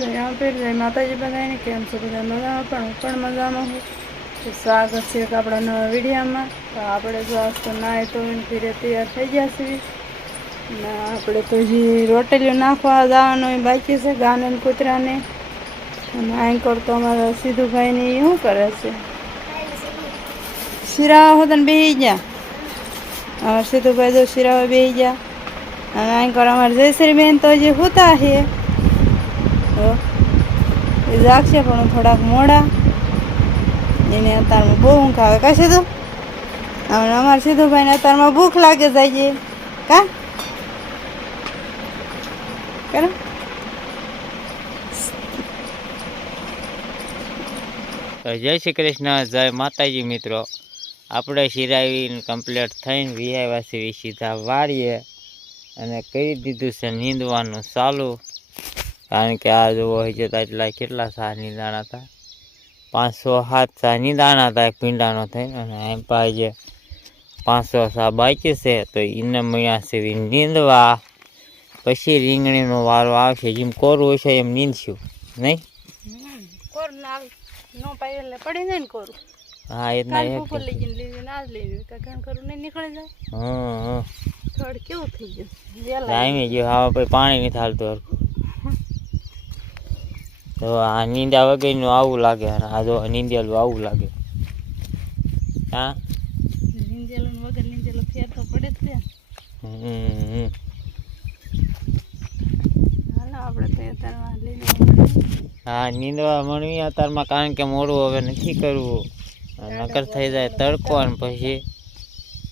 यहाँ पर जय माता जी बताए केम से બધા મજામાં પણ હું પણ મજામાં હું તો સ્વાગત છે એક આપણા નવા વિડીયોમાં તો આપણે જો આજ તો નાય તો ફીરે તૈયાર થઈ ગયા છીએ ને આપણે તો જે રોટલીઓ નાખવા જવાનું હોય બાકી છે ગાને ને કૂતરાને અને આંકર તો અમારા સિદ્ધુભાઈને એ શું કરે છે શિરાવા હોતા ને બેસી ગયા અમારા સિદ્ધુભાઈ જો શિરાવા બેસી ગયા અને આંકર અમારા જયશ્રી બેન તો હજી હોતા છે એ જાગશે પણ થોડાક મોડા એને અત્યારમાં બહુ ઊંઘ આવે કા સીધું હવે અમારે સીધુભાઈને અત્યારમાં ભૂખ લાગે જાય કા કરો જય શ્રી કૃષ્ણ, જય માતાજી મિત્રો. આપણે શિરાવીને કમ્પ્લીટ થઈને વિહાવ્યા છીએ સીધા વાળીએ અને કરી દીધું છે નીંદવાનું ચાલુ. કારણ કે આ જોવો હોય છે તો એટલા કેટલા સાહ નીંદાણા હતા, 507 સાહ નીંદાણા હતા એક ભીંડાનો થઈને. અને એમ પાસે જે 500 સાહ બાકી છે તો એને મળ્યા છે નીંદવા. પછી રીંગણીનો વારો આવશે, જેમ કોરું હોય છે એમ નીંદશું નહીં. નો પાય એટલે પડી જાય ને કોરું. હા એટલા ઉપર લઈ જઈને લીધી આજ લઈ લીધી કાકા કરું નહીં નીકળી જાય. થોડ કેવું થઈ ગયું ટાઈમે ગયો હા પછી પાણી નથી હાલતું હરખું. તો આ નીંદા વગરનું આવું લાગે અને આ જો નીંદેલું આવું લાગે. હા નીંદેલું વગર નીંદેલું ફેર તો પડે જ છે. હાલો આપણે તો અત્યારમાં લઈને હા નીંદવા મળવી અત્યારમાં, કારણ કે મોડું હવે નથી કરવું. નકર થઈ જાય તડકો અને પછી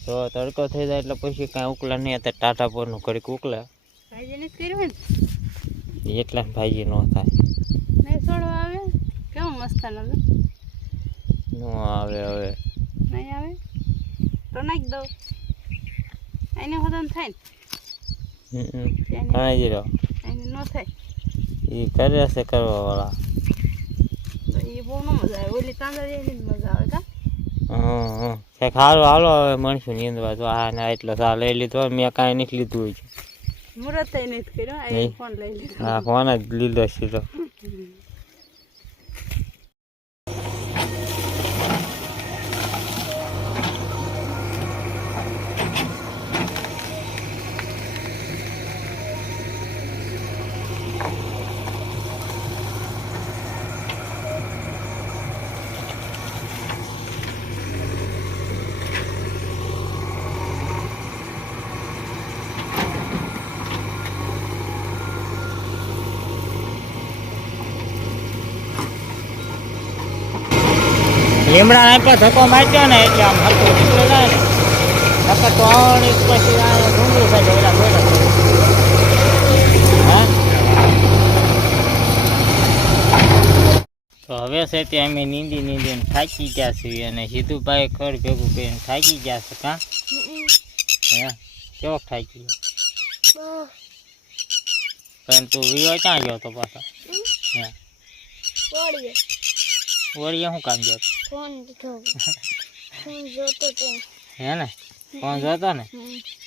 તો તડકો થઈ જાય એટલે પછી કાંઈ ઉકલા નહીં. અત્યારે ટાટા પરનું ઘડીક ઉકલા ભાઈજી નથી કર્યું ને એટલા ભાઈજી ન થાય. નહીં છોડવા આવે કેવું મસ્ત ન આવે હવે નહીં આવે તો નાખી દઉં એને હોદન થાય ને ઘણા જ રહ્યો એને ન થાય એ કરે છે કરવા વાળા. એ બહુ ન મજા આવે, ઓલી કાંદળીની જ મજા આવે કા. કંઈક સારું હાલો હવે મળશું નીંદવા. તો આ ના એટલો સા લઈ લીધો મેં કાંઈ નથી લીધું હોય છે. મુહૂર્ત નથી કર્યો આ ફોન લઈ લીધો. હા ફોન જ લીધો સીધો. લીમડા આપ્યા ધક્કો માર્યો ને એટલે આમ હલકું નીકળી જાય ને. નકર તો પછી ડુંગળી સાથે ઓલા બોલા. હા તો હવે છે તે અમે નીંદીને થાકી ગયા છીએ અને સીધુભાઈ ખડ ભેગું કરીને થાકી ગયા છે. કાં હે કેવો થાકી ગયો પણ તું વિયો ક્યાં ગયો તો પાછા? હે વળીએ શું કામ ગયો? હે ને ફોન જોતો ને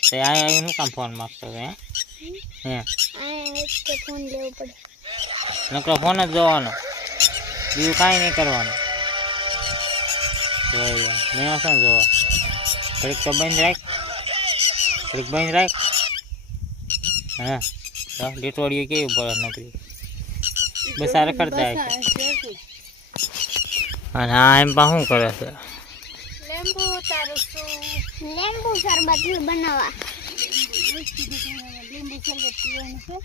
તે આ આવીને શું કામ ફોન માગતો હતો? હે ફોન લેવો પડે, નકરો ફોન જ જોવાનો, બીજું કાંઈ નહીં કરવાનું. મેં શું જોવા ઘડીક તો બંધ રાખ, ઘડીક બંધ રાખ. હા લીટોડીઓ કેવી પડે નકરી બસ આ રખડતા છે. અને આ એમ પા શું કરે છે? લીંબુ ઉતારું છું, લીંબુ શરબત બનાવવા. લીંબુ શરબત પીવાનું છે.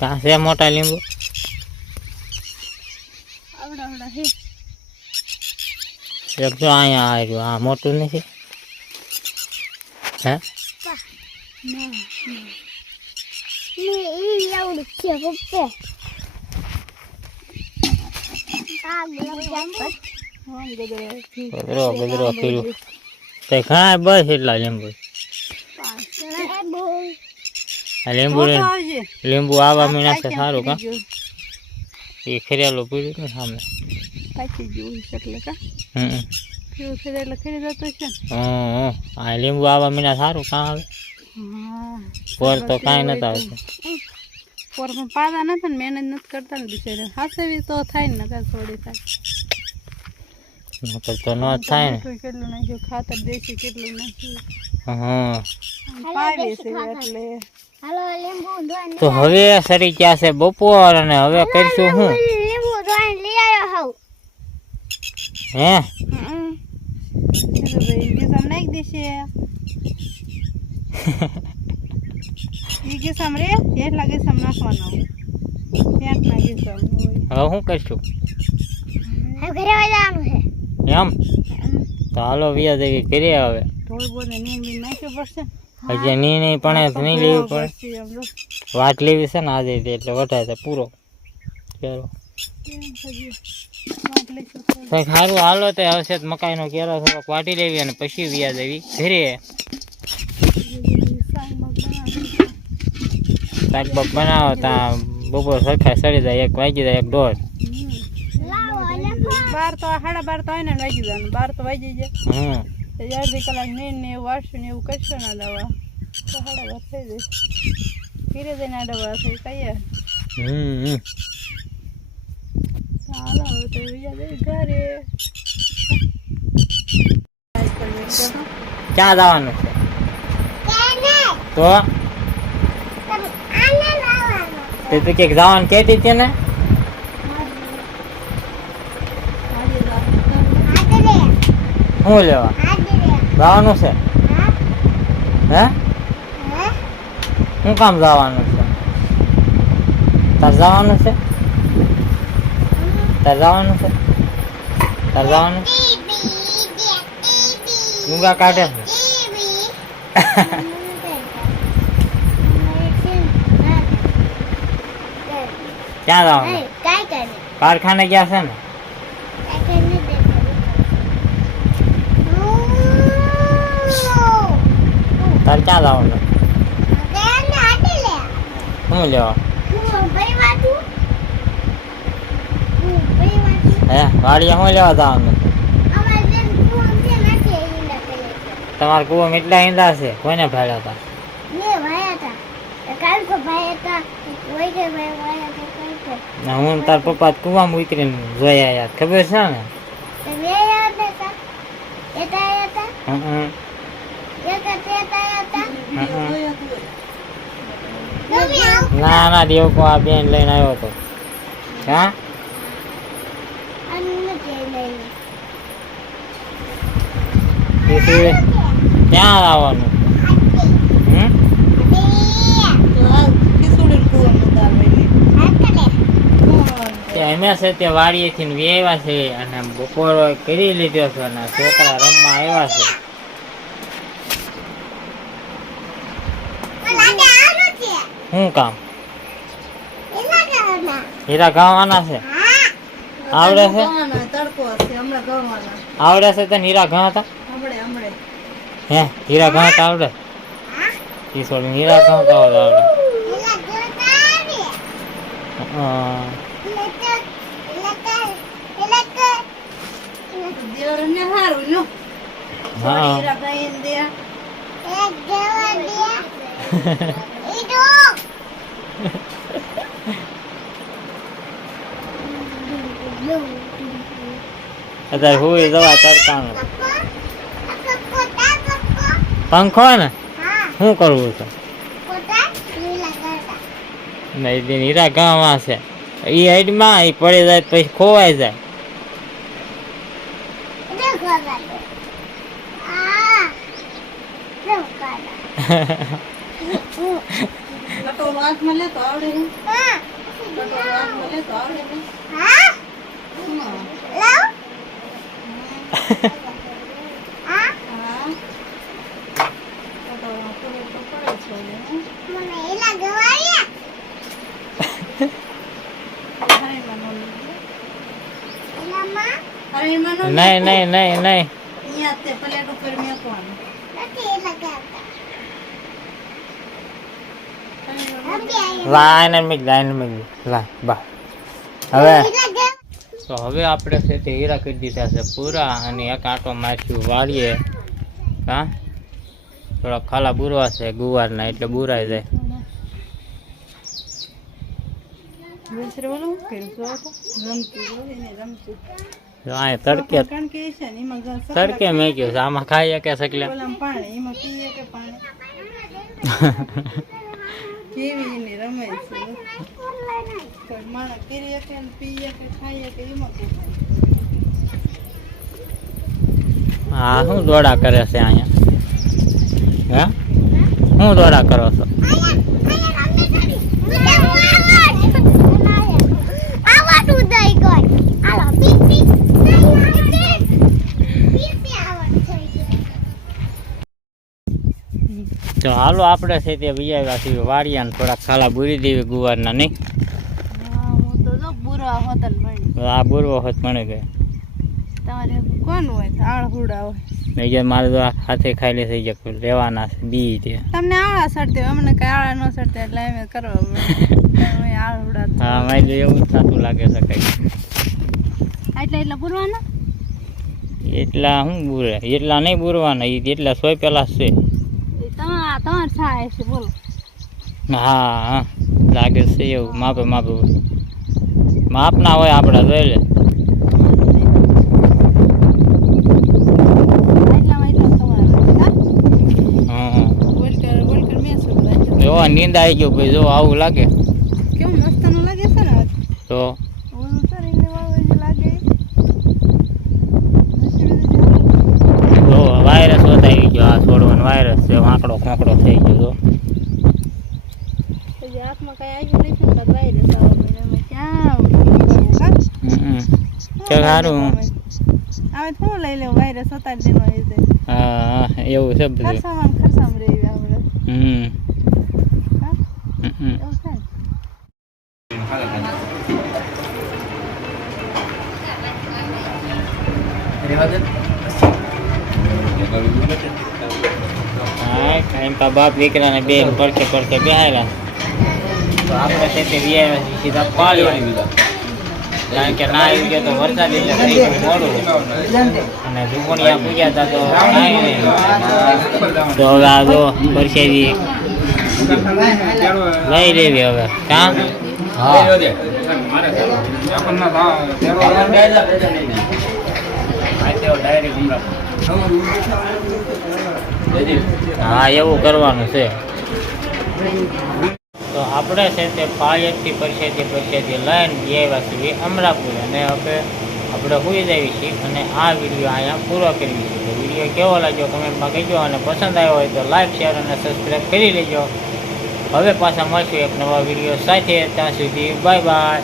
કાં છે મોટા લીંબુ? આવડા આવડા હે એક જો અહીંયા આવ્યું, આ મોટું નથી. હે આવડું છે પપ્પા. આ ગુલાબજાંબુ ગજરો કર્યું તે ઘણા બસ એટલા લીંબુ. આ લીંબુ આવા મહિના છે સારું. કાં એ ખરેલું પીડ્યું ને સામે પાછી ગયું એટલે કા કેવું છે એટલે ખરી જતું છે. આ લીંબુ આવા મહિના સારું કાં આવે. પોર તો કાંઈ નથી આવતું. પોરમાં પાદા નથી ને મહેનત નથી કરતા ને બિચારા હાસેવી તો થાય ને નકર થોડી થાય. નકર તો ન થાય ને. મીઠું કેટલું નાખ્યું ખાતર દેશી કેટલું નાખ્યું હા પાવી છે એટલે હાલો લીંબુ ધોઈને તો હવે સરી ગયા છે બપોર અને હવે કરીશું શું લીંબુ ધોઈને લઈ આવ્યો હોઉં. હે ભાઈ ગીસામ નાખી દેશે ઈ ગીસામ રે એટલા ગીસામ નાખવાના હોય ત્યાંના ગીસામ હોય. હવે શું કરશું હવે ઘરે જવાનું છે. એમ તો હાલો વ્યાજ એવી કરીએ હવે. થોડું બધું નીમ બીમ નાખ્યું પડશે હજી નહીં પણ નહીં લેવી પડે પછી એમ જો વાટ લેવી છે ને આજે એટલે વટાય પૂરો ચાલો કેમ થયું વાત લઈશું થોડું. તો સારું હાલો તો આવશે તો મકાઈનો કેરો થોડોક વાટી લેવી અને પછી વ્યાજ આવી ઘરે શાકબાક બનાવો ત્યાં બપોર સરખા સડી જાય 1 વાગી જાય 1 દોઢ. લાવો લીંબુ. 12 તો 12:30 તો હોય ને વાગી જવાનું 12 તો વાગી જાય તો અડધી કલાક નીંદ ને એવું વાળશું ને એવું કરશું ને દવા તો 12:30 થઈ જાય ઘીરે જઈને આ દવા થઈ તૈયાર. હાલો હવે તો બીજા જઈ ઘરે ક્યાં જવાનું છે તો તે તો ક્યાંક જવાનું કહેતી હતી ને શું લેવા જવાનું છે હે શું કામ જવાનું છે તાર જવાનું છે તાર જવાનું છે તાર જવાનું મૂંગા કાઢે છે ક્યાં જવાનું કાઈ કરે કારખાને ગયા છે ને તાર ક્યાં જવાનું શું લેવા હે વાડીએ શું લેવા જવાનું તમારા કુવો કેટલા ઈંડા છે કોઈને ભાડ્યા હતા હું તાર પપ્પા કુવામાં ઉતરીને જોયા યાર ખબર છે ને ના ના દેવકો આ બેન લઈને આવ્યો હતો હા ક્યાં આવવાનું અમે છે તે વાડીએથી વ્યાવ્યા છે અને બપોર કરી લીધો છે અને છોકરા રમવા આવ્યા છે. શું કામ હીરા ગાવાના છે આવડે છે આવડે છે તને હીરા ઘા હતા હે હીરા ઘા હતા આવડે ઈ છોડી હીરા ઘા હતા આવડે અત્યારે હું દવા તડકાનું પંખો ને શું કરવું છે નહીં હીરા ગામમાં છે એ હાઈડમાં એ પડી જાય પછી ખોવાઈ જાય નહીં નહીં નહીં નહીં લાઈને મિલ લા બા હવે તો હવે આપણે છે તે હીરા કરી દીધા છે પૂરા અને એક આંટો મારશું વાળીએ હા થોડા ખાલા બુરવા છે ગુવારના એટલે બુરાઈ જાય. બેસરે ઓલું કર્યું તો રમતું હોય ને રમતું જો આ તડકે કારણ કે છે ને એમાં તડકે મેક્યું છે આમાં ખાઈ કે શકલે ઓલામાં પાણી એમાં પીએ કે પાણી કેવી ને રમે છે કોઈ માણસ કરીએ કે પીએ કે ખાઈએ કે એમાં કે હા શું દોડા કરે છે અહીંયા? હે શું દોડા કરો છો? તો હાલો આપણે છે તે બીજા છીએ વાડિયા ને થોડાક ખાલા બુરી દેવી ગુવારના નહીં. હા હું તો જો બુરવા હોતન મળી તો આ બુરવો હોત મને કે તમારે કોણ હોય આળહુડા હોય બીજા મારે તો આ હાથે ખાઈ લે થઈ જાય લેવાના છે બી તે. તમને આળા સડતી હોય અમને કઈ આળા ન સડતી એટલે અમે કરવા આળહુડા હા મારે એવું જ થતું લાગે છે કઈ. એટલે બુરવાના એટલા શું બુરે એટલા નહીં બુરવાના એ એટલા 100 પેલા છે. તમારે થાય છે બોલો હા હા લાગે છે એવું માપે માપ ના હોય આપડા જોઈ લે. જો નીંદ આવી ગયો ભાઈ જો આવું લાગે કેવું મસ્ત નું લાગે છે ને તો ઓલું શરીરને વાવે જે લાગે જો વાયરસ વધારી ગયો આ છોડવાનો વાયરસ છે આંકડો ખોંકડો થઈ ગયો. પછી આંખમાં કઈ આવ્યું નથી ને વાયરસ આવે ક્યાં ચલ સારું હવે થોડું લઈ લેવું વાયરસ ઉતારી દેવાનો એ રીતે હા એવું છે બધું. ખર્ચામાં રહી આપણે હમ એવું થાય હા એમ કા બાપ દીકરાને બે પડખે પડખે બેહાડ્યા તો આપણે છે તે વ્યાયા સીધા પાળી કારણ કે ના આવી ગયો તો વરસાદ એટલે થઈ ગયું મોડું અને ઝુંપણિયા પૂગ્યા હતા તો કાંઈ નહીં. તો હવે આ જો પરસેવી લઈ લેવી હવે કામ હા હા એવું કરવાનું છે. તો આપણે છે તે પાળિયેજથી પરસેથી લઈને આવ્યા છીએ અમરાપુર અને હવે આપણે સુઈ જઈએ છીએ અને આ વિડીયો અહીંયા પૂરો કરીએ છીએ. તો વિડીયો કેવો લાગ્યો કમેન્ટમાં કહેજો અને પસંદ આવ્યો હોય તો લાઈક શેર અને સબસ્ક્રાઈબ કરી લેજો. હવે પાછા મળશું એક નવા વિડીયો સાથે. ત્યાં સુધી બાય બાય.